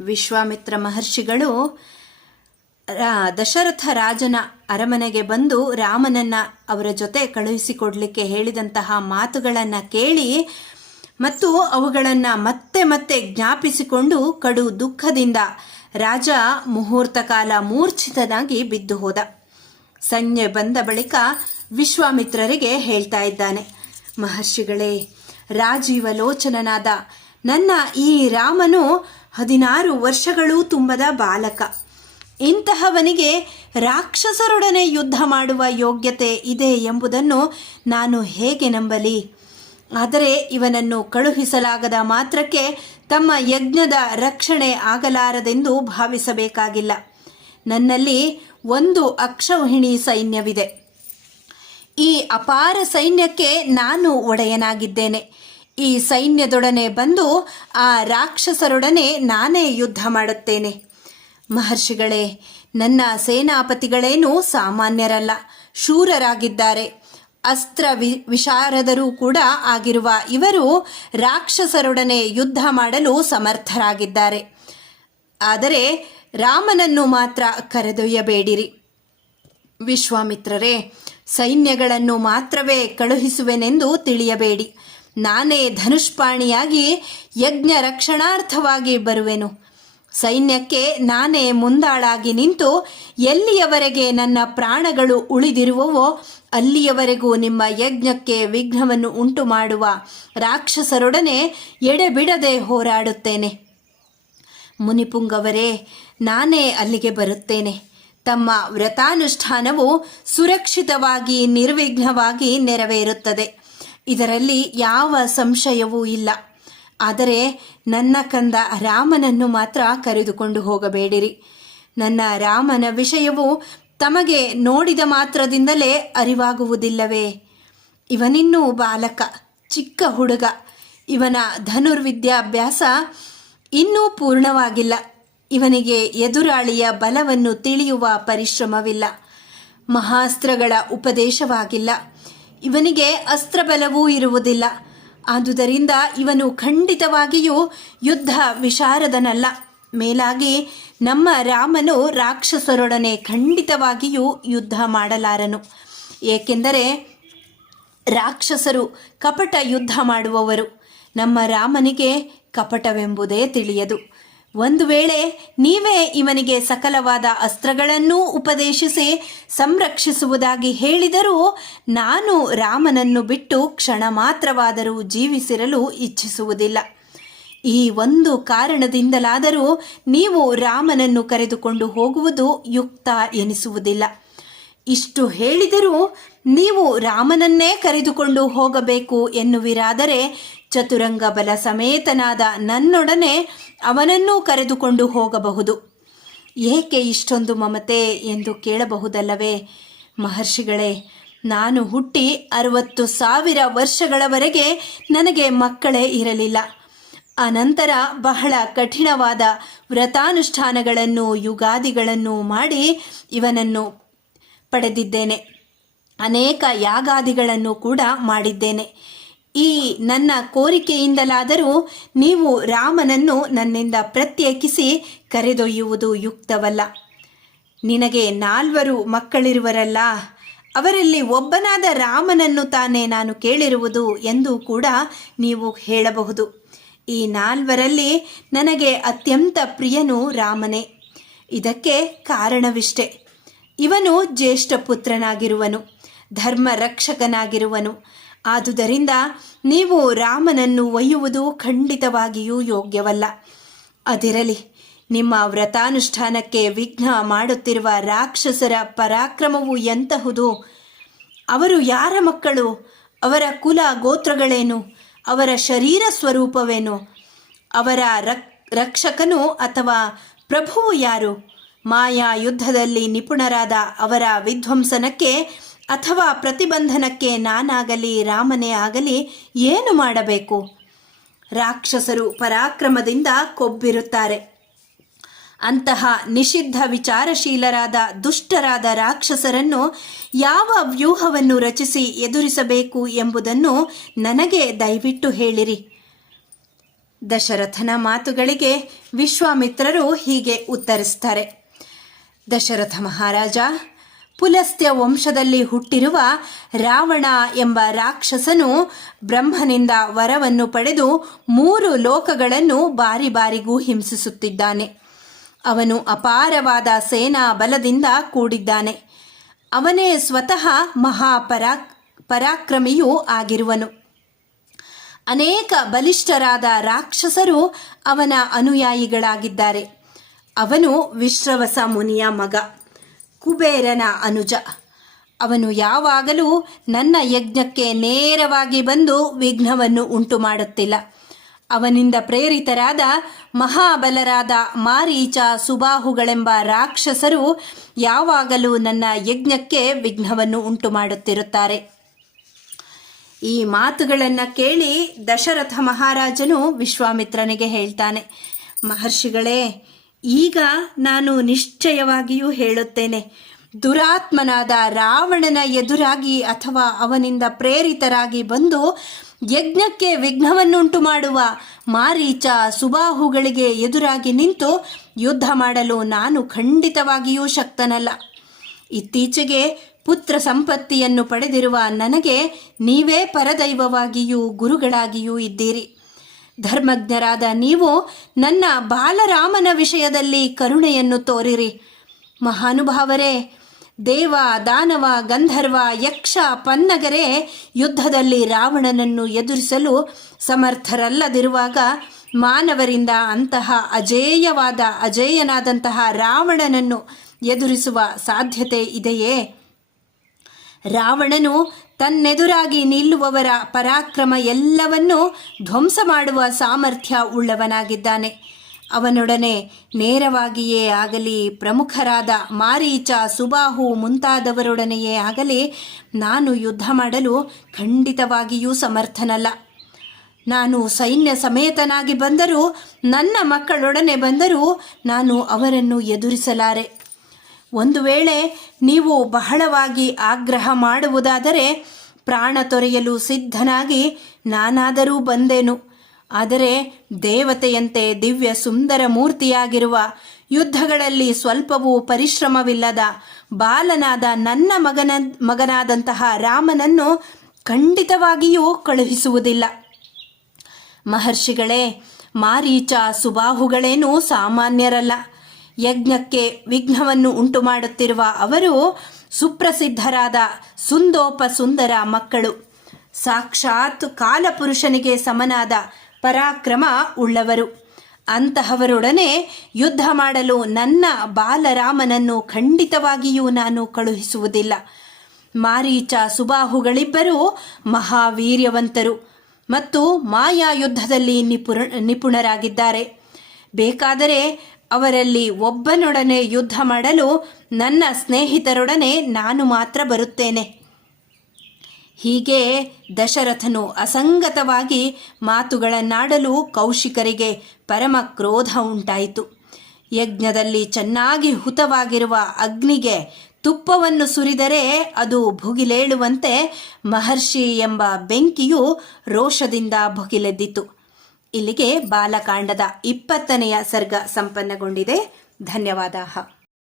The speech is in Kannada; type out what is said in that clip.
ವಿಶ್ವಾಮಿತ್ರ ಮಹರ್ಷಿಗಳು ದಶರಥ ರಾಜನ ಅರಮನೆಗೆ ಬಂದು ರಾಮನನ್ನ ಅವರ ಜೊತೆ ಕಳುಹಿಸಿಕೊಡ್ಲಿಕ್ಕೆ ಹೇಳಿದಂತಹ ಮಾತುಗಳನ್ನು ಕೇಳಿ ಮತ್ತು ಅವುಗಳನ್ನು ಮತ್ತೆ ಮತ್ತೆ ಜ್ಞಾಪಿಸಿಕೊಂಡು ಕಡು ದುಃಖದಿಂದ ರಾಜ ಮುಹೂರ್ತ ಕಾಲ ಮೂರ್ಛಿತನಾಗಿ ಬಿದ್ದು ಹೋದ. ಸಂಜೆ ಬಂದ ಬಳಿಕ ವಿಶ್ವಾಮಿತ್ರರಿಗೆ ಹೇಳ್ತಾ ಇದ್ದಾನೆ, ಮಹರ್ಷಿಗಳೇ, ರಾಜೀವಲೋಚನನಾದ ನನ್ನ ಈ ರಾಮನು 16 ವರ್ಷಗಳೂ ತುಂಬದ ಬಾಲಕ. ಇಂತಹವನಿಗೆ ರಾಕ್ಷಸರೊಡನೆ ಯುದ್ಧ ಮಾಡುವ ಯೋಗ್ಯತೆ ಇದೆ ಎಂಬುದನ್ನು ನಾನು ಹೇಗೆ ನಂಬಲಿ? ಆದರೆ ಇವನನ್ನು ಕಳುಹಿಸಲಾಗದ ಮಾತ್ರಕ್ಕೆ ತಮ್ಮ ಯಜ್ಞದ ರಕ್ಷಣೆ ಆಗಲಾರದೆಂದು ಭಾವಿಸಬೇಕಾಗಿಲ್ಲ. ನನ್ನಲ್ಲಿ 1 ಅಕ್ಷೌಹಿಣಿ ಸೈನ್ಯವಿದೆ. ಈ ಅಪಾರ ಸೈನ್ಯಕ್ಕೆ ನಾನು ಒಡೆಯನಾಗಿದ್ದೇನೆ. ಈ ಸೈನ್ಯದೊಡನೆ ಬಂದು ಆ ರಾಕ್ಷಸರೊಡನೆ ನಾನೇ ಯುದ್ಧ ಮಾಡುತ್ತೇನೆ. ಮಹರ್ಷಿಗಳೇ, ನನ್ನ ಸೇನಾಪತಿಗಳೇನೂ ಸಾಮಾನ್ಯರಲ್ಲ, ಶೂರರಾಗಿದ್ದಾರೆ. ಅಸ್ತ್ರ ವಿಶಾರದರೂ ಕೂಡ ಆಗಿರುವ ಇವರು ರಾಕ್ಷಸರೊಡನೆ ಯುದ್ಧ ಮಾಡಲು ಸಮರ್ಥರಾಗಿದ್ದಾರೆ. ಆದರೆ ರಾಮನನ್ನು ಮಾತ್ರ ಕರೆದೊಯ್ಯಬೇಡಿರಿ. ವಿಶ್ವಾಮಿತ್ರರೇ, ಸೈನ್ಯಗಳನ್ನು ಮಾತ್ರವೇ ಕಳುಹಿಸುವೆನೆಂದು ತಿಳಿಯಬೇಡಿ. ನಾನೇ ಧನುಷ್ಪಾಣಿಯಾಗಿ ಯಜ್ಞ ರಕ್ಷಣಾರ್ಥವಾಗಿ ಬರುವೆನು. ಸೈನ್ಯಕ್ಕೆ ನಾನೇ ಮುಂದಾಳಾಗಿ ನಿಂತು ಎಲ್ಲಿಯವರೆಗೆ ನನ್ನ ಪ್ರಾಣಗಳು ಉಳಿದಿರುವವೋ ಅಲ್ಲಿಯವರೆಗೂ ನಿಮ್ಮ ಯಜ್ಞಕ್ಕೆ ವಿಘ್ನವನ್ನು ಉಂಟು ಮಾಡುವ ರಾಕ್ಷಸರೊಡನೆ ಎಡೆಬಿಡದೆ ಹೋರಾಡುತ್ತೇನೆ. ಮುನಿಪುಂಗವರೇ, ನಾನೇ ಅಲ್ಲಿಗೆ ಬರುತ್ತೇನೆ. ತಮ್ಮ ವ್ರತಾನುಷ್ಠಾನವು ಸುರಕ್ಷಿತವಾಗಿ ನಿರ್ವಿಘ್ನವಾಗಿ ನೆರವೇರುತ್ತದೆ. ಇದರಲ್ಲಿ ಯಾವ ಸಂಶಯವೂ ಇಲ್ಲ. ಆದರೆ ನನ್ನ ಕಂದ ರಾಮನನ್ನು ಮಾತ್ರ ಕರೆದುಕೊಂಡು ಹೋಗಬೇಡಿರಿ. ನನ್ನ ರಾಮನ ವಿಷಯವು ತಮಗೆ ನೋಡಿದ ಮಾತ್ರದಿಂದಲೇ ಅರಿವಾಗುವುದಿಲ್ಲವೇ? ಇವನಿನ್ನೂ ಬಾಲಕ, ಚಿಕ್ಕ ಹುಡುಗ. ಇವನ ಧನುರ್ವಿದ್ಯಾಭ್ಯಾಸ ಇನ್ನೂ ಪೂರ್ಣವಾಗಿಲ್ಲ. ಇವನಿಗೆ ಎದುರಾಳಿಯ ಬಲವನ್ನು ತಿಳಿಯುವ ಪರಿಶ್ರಮವಿಲ್ಲ. ಮಹಾಸ್ತ್ರಗಳ ಉಪದೇಶವಾಗಿಲ್ಲ. ಇವನಿಗೆ ಅಸ್ತ್ರಬಲವೂ ಇರುವುದಿಲ್ಲ. ಆದುದರಿಂದ ಇವನು ಖಂಡಿತವಾಗಿಯೂ ಯುದ್ಧ ವಿಶಾರದನಲ್ಲ. ಮೇಲಾಗಿ ನಮ್ಮ ರಾಮನು ರಾಕ್ಷಸರೊಡನೆ ಖಂಡಿತವಾಗಿಯೂ ಯುದ್ಧ ಮಾಡಲಾರನು. ಏಕೆಂದರೆ ರಾಕ್ಷಸರು ಕಪಟ ಯುದ್ಧ ಮಾಡುವವರು. ನಮ್ಮ ರಾಮನಿಗೆ ಕಪಟವೆಂಬುದೇ ತಿಳಿಯದು. ಒಂದು ವೇಳೆ ನೀವೇ ಇವನಿಗೆ ಸಕಲವಾದ ಅಸ್ತ್ರಗಳನ್ನೂ ಉಪದೇಶಿಸಿ ಸಂರಕ್ಷಿಸುವುದಾಗಿ ಹೇಳಿದರೂ ನಾನು ರಾಮನನ್ನು ಬಿಟ್ಟು ಕ್ಷಣ ಮಾತ್ರವಾದರೂ ಜೀವಿಸಿರಲು ಇಚ್ಛಿಸುವುದಿಲ್ಲ. ಈ ಒಂದು ಕಾರಣದಿಂದಲಾದರೂ ನೀವು ರಾಮನನ್ನು ಕರೆದುಕೊಂಡು ಹೋಗುವುದು ಯುಕ್ತ ಎನಿಸುವುದಿಲ್ಲ. ಇಷ್ಟು ಹೇಳಿದರೂ ನೀವು ರಾಮನನ್ನೇ ಕರೆದುಕೊಂಡು ಹೋಗಬೇಕು ಎನ್ನುವಿರಾದರೆ ಚತುರಂಗ ಬಲ ಸಮೇತನಾದ ನನ್ನೊಡನೆ ಅವನನ್ನೂ ಕರೆದುಕೊಂಡು ಹೋಗಬಹುದು. ಏಕೆ ಇಷ್ಟೊಂದು ಮಮತೆ ಎಂದು ಕೇಳಬಹುದಲ್ಲವೇ? ಮಹರ್ಷಿಗಳೇ, ನಾನು ಹುಟ್ಟಿ 60,000 ವರ್ಷಗಳವರೆಗೆ ನನಗೆ ಮಕ್ಕಳೇ ಇರಲಿಲ್ಲ. ಅನಂತರ ಬಹಳ ಕಠಿಣವಾದ ವ್ರತಾನುಷ್ಠಾನಗಳನ್ನು ಯುಗಾದಿಗಳನ್ನು ಮಾಡಿ ಇವನನ್ನು ಪಡೆದಿದ್ದೇನೆ. ಅನೇಕ ಯಾಗಾದಿಗಳನ್ನು ಕೂಡ ಮಾಡಿದ್ದೇನೆ. ಈ ನನ್ನ ಕೋರಿಕೆಯಿಂದಲಾದರೂ ನೀವು ರಾಮನನ್ನು ನನ್ನಿಂದ ಪ್ರತ್ಯೇಕಿಸಿ ಕರೆದೊಯ್ಯುವುದು ಯುಕ್ತವಲ್ಲ. ನಿನಗೆ 4 ಮಕ್ಕಳಿರುವರಲ್ಲ, ಅವರಲ್ಲಿ ಒಬ್ಬನಾದ ರಾಮನನ್ನು ತಾನೇ ನಾನು ಕೇಳಿರುವುದು ಎಂದು ಕೂಡ ನೀವು ಹೇಳಬಹುದು. ಈ 4ರಲ್ಲಿ ನನಗೆ ಅತ್ಯಂತ ಪ್ರಿಯನು ರಾಮನೇ. ಇದಕ್ಕೆ ಕಾರಣವಿಷ್ಟೆ. ಇವನು ಜ್ಯೇಷ್ಠ ಪುತ್ರನಾಗಿರುವನು, ಧರ್ಮ ರಕ್ಷಕನಾಗಿರುವನು. ಆದುದರಿಂದ ನೀವು ರಾಮನನ್ನು ಒಯ್ಯುವುದು ಖಂಡಿತವಾಗಿಯೂ ಯೋಗ್ಯವಲ್ಲ. ಅದಿರಲಿ, ನಿಮ್ಮ ವ್ರತಾನುಷ್ಠಾನಕ್ಕೆ ವಿಘ್ನ ಮಾಡುತ್ತಿರುವ ರಾಕ್ಷಸರ ಪರಾಕ್ರಮವು ಎಂತಹುದು? ಅವರು ಯಾರ ಮಕ್ಕಳು? ಅವರ ಕುಲ ಗೋತ್ರಗಳೇನು? ಅವರ ಶರೀರ ಸ್ವರೂಪವೇನು? ಅವರ ರಕ್ಷಕನು ಅಥವಾ ಪ್ರಭುವು ಯಾರು? ಮಾಯಾ ಯುದ್ಧದಲ್ಲಿ ನಿಪುಣರಾದ ಅವರ ವಿಧ್ವಂಸನಕ್ಕೆ ಅಥವಾ ಪ್ರತಿಬಂಧನಕ್ಕೆ ನಾನಾಗಲಿ ರಾಮನೇ ಆಗಲಿ ಏನು ಮಾಡಬೇಕು? ರಾಕ್ಷಸರು ಪರಾಕ್ರಮದಿಂದ ಕೊಬ್ಬಿರುತ್ತಾರೆ. ಅಂತಹ ನಿಷಿದ್ಧ ವಿಚಾರಶೀಲರಾದ ದುಷ್ಟರಾದ ರಾಕ್ಷಸರನ್ನು ಯಾವ ವ್ಯೂಹವನ್ನು ರಚಿಸಿ ಎದುರಿಸಬೇಕು ಎಂಬುದನ್ನು ನನಗೆ ದಯವಿಟ್ಟು ಹೇಳಿರಿ. ದಶರಥನ ಮಾತುಗಳಿಗೆ ವಿಶ್ವಾಮಿತ್ರರು ಹೀಗೆ ಉತ್ತರಿಸ್ತಾರೆ. ದಶರಥ ಮಹಾರಾಜ, ಪುಲಸ್ತ್ಯ ವಂಶದಲ್ಲಿ ಹುಟ್ಟಿರುವ ರಾವಣ ಎಂಬ ರಾಕ್ಷಸನು ಬ್ರಹ್ಮನಿಂದ ವರವನ್ನು ಪಡೆದು 3 ಲೋಕಗಳನ್ನು ಬಾರಿ ಬಾರಿಗೂ ಹಿಂಸಿಸುತ್ತಿದ್ದಾನೆ. ಅವನು ಅಪಾರವಾದ ಸೇನಾ ಬಲದಿಂದ ಕೂಡಿದ್ದಾನೆ. ಅವನೇ ಸ್ವತಃ ಪರಾಕ್ರಮಿಯೂ ಆಗಿರುವನು. ಅನೇಕ ಬಲಿಷ್ಠರಾದ ರಾಕ್ಷಸರು ಅವನ ಅನುಯಾಯಿಗಳಾಗಿದ್ದಾರೆ. ಅವನು ವಿಶ್ರವಸ ಮುನಿಯ ಮಗ, ಕುಬೇರನ ಅನುಜ. ಅವನು ಯಾವಾಗಲೂ ನನ್ನ ಯಜ್ಞಕ್ಕೆ ನೇರವಾಗಿ ಬಂದು ವಿಘ್ನವನ್ನು ಉಂಟು ಮಾಡುತ್ತಿಲ್ಲ. ಅವನಿಂದ ಪ್ರೇರಿತರಾದ ಮಹಾಬಲರಾದ ಮಾರೀಚ, ಸುಬಾಹುಗಳೆಂಬ ರಾಕ್ಷಸರು ಯಾವಾಗಲೂ ನನ್ನ ಯಜ್ಞಕ್ಕೆ ವಿಘ್ನವನ್ನು ಉಂಟು ಮಾಡುತ್ತಿರುತ್ತಾರೆ. ಈ ಮಾತುಗಳನ್ನು ಕೇಳಿ ದಶರಥ ಮಹಾರಾಜನು ವಿಶ್ವಾಮಿತ್ರನಿಗೆ ಹೇಳ್ತಾನೆ, ಮಹರ್ಷಿಗಳೇ, ಈಗ ನಾನು ನಿಶ್ಚಯವಾಗಿಯೂ ಹೇಳುತ್ತೇನೆ, ದುರಾತ್ಮನಾದ ರಾವಣನ ಎದುರಾಗಿ ಅಥವಾ ಅವನಿಂದ ಪ್ರೇರಿತರಾಗಿ ಬಂದು ಯಜ್ಞಕ್ಕೆ ವಿಘ್ನವನ್ನುಂಟು ಮಾಡುವ ಮಾರೀಚ, ಸುಬಾಹುಗಳಿಗೆ ಎದುರಾಗಿ ನಿಂತು ಯುದ್ಧ ಮಾಡಲು ನಾನು ಖಂಡಿತವಾಗಿಯೂ ಶಕ್ತನಲ್ಲ. ಇತ್ತೀಚೆಗೆ ಪುತ್ರ ಸಂಪತ್ತಿಯನ್ನು ಪಡೆದಿರುವ ನನಗೆ ನೀವೇ ಪರದೈವವಾಗಿಯೂ ಗುರುಗಳಾಗಿಯೂ ಇದ್ದೀರಿ. ಧರ್ಮಜ್ಞರಾದ ನೀವು ನನ್ನ ಬಾಲರಾಮನ ವಿಷಯದಲ್ಲಿ ಕರುಣೆಯನ್ನು ತೋರಿರಿ. ಮಹಾನುಭಾವರೇ, ದೇವ, ದಾನವ, ಗಂಧರ್ವ, ಯಕ್ಷ, ಪನ್ನಗರೇ ಯುದ್ಧದಲ್ಲಿ ರಾವಣನನ್ನು ಎದುರಿಸಲು ಸಮರ್ಥರಲ್ಲದಿರುವಾಗ ಮಾನವರಿಂದ ಅಂತಹ ಅಜೇಯನಾದಂತಹ ರಾವಣನನ್ನು ಎದುರಿಸುವ ಸಾಧ್ಯತೆ ಇದೆಯೇ? ರಾವಣನು ತನ್ನೆದುರಾಗಿ ನಿಲ್ಲುವವರ ಪರಾಕ್ರಮ ಎಲ್ಲವನ್ನೂ ಧ್ವಂಸ ಮಾಡುವ ಸಾಮರ್ಥ್ಯ ಉಳ್ಳವನಾಗಿದ್ದಾನೆ. ಅವನೊಡನೆ ನೇರವಾಗಿಯೇ ಆಗಲಿ, ಪ್ರಮುಖರಾದ ಮಾರೀಚ, ಸುಬಾಹು ಮುಂತಾದವರೊಡನೆಯೇ ಆಗಲಿ ನಾನು ಯುದ್ಧ ಮಾಡಲು ಖಂಡಿತವಾಗಿಯೂ ಸಮರ್ಥನಲ್ಲ. ನಾನು ಸೈನ್ಯ ಸಮೇತನಾಗಿ ಬಂದರೂ, ನನ್ನ ಮಕ್ಕಳೊಡನೆ ಬಂದರೂ ನಾನು ಅವರನ್ನು ಎದುರಿಸಲಾರೆ. ಒಂದು ವೇಳೆ ನೀವು ಬಹಳವಾಗಿ ಆಗ್ರಹ ಮಾಡುವುದಾದರೆ ಪ್ರಾಣ ತೊರೆಯಲು ಸಿದ್ಧನಾಗಿ ನಾನಾದರೂ ಬಂದೆನು. ಆದರೆ ದೇವತೆಯಂತೆ ದಿವ್ಯ ಸುಂದರ ಮೂರ್ತಿಯಾಗಿರುವ, ಯುದ್ಧಗಳಲ್ಲಿ ಸ್ವಲ್ಪವೂ ಪರಿಶ್ರಮವಿಲ್ಲದ ಬಾಲನಾದ ನನ್ನ ಮಗನಾದಂತಹ ರಾಮನನ್ನು ಖಂಡಿತವಾಗಿಯೂ ಕಳುಹಿಸುವುದಿಲ್ಲ. ಮಹರ್ಷಿಗಳೇ, ಮಾರೀಚ, ಸುಬಾಹುಗಳೇನೂ ಸಾಮಾನ್ಯರಲ್ಲ. ಯಜ್ಞಕ್ಕೆ ವಿಘ್ನವನ್ನು ಉಂಟು ಮಾಡುತ್ತಿರುವ ಅವರು ಸುಪ್ರಸಿದ್ಧರಾದ ಸುಂದರ ಮಕ್ಕಳು. ಸಾಕ್ಷಾತ್ ಕಾಲಪುರುಷನಿಗೆ ಸಮನಾದ ಪರಾಕ್ರಮ ಉಳ್ಳವರು. ಅಂತಹವರೊಡನೆ ಯುದ್ಧ ಮಾಡಲು ನನ್ನ ಬಾಲರಾಮನನ್ನು ಖಂಡಿತವಾಗಿಯೂ ನಾನು ಕಳುಹಿಸುವುದಿಲ್ಲ. ಮಾರೀಚ, ಸುಬಾಹುಗಳಿಬ್ಬರೂ ಮಹಾವೀರ್ಯವಂತರು ಮತ್ತು ಮಾಯಾ ಯುದ್ಧದಲ್ಲಿ ನಿಪುಣರಾಗಿದ್ದಾರೆ. ಬೇಕಾದರೆ ಅವರಲ್ಲಿ ಒಬ್ಬನೊಡನೆ ಯುದ್ಧ ಮಾಡಲು ನನ್ನ ಸ್ನೇಹಿತರೊಡನೆ ನಾನು ಮಾತ್ರ ಬರುತ್ತೇನೆ. ಹೀಗೆ ದಶರಥನು ಅಸಂಗತವಾಗಿ ಮಾತುಗಳನ್ನಾಡಲು ಕೌಶಿಕರಿಗೆ ಪರಮ ಕ್ರೋಧ ಉಂಟಾಯಿತು. ಯಜ್ಞದಲ್ಲಿ ಚೆನ್ನಾಗಿ ಹುತವಾಗಿರುವ ಅಗ್ನಿಗೆ ತುಪ್ಪವನ್ನು ಸುರಿದರೆ ಅದು ಭುಗಿಲೇಳುವಂತೆ ಮಹರ್ಷಿ ಎಂಬ ಬೆಂಕಿಯು ರೋಷದಿಂದ ಭುಗಿಲೆದ್ದಿತು. ಇಲ್ಲಿಗೆ ಬಾಲಕಾಂಡದ 20ನೇ ಸರ್ಗ ಸಂಪನ್ನಗೊಂಡಿದೆ. ಧನ್ಯವಾದ.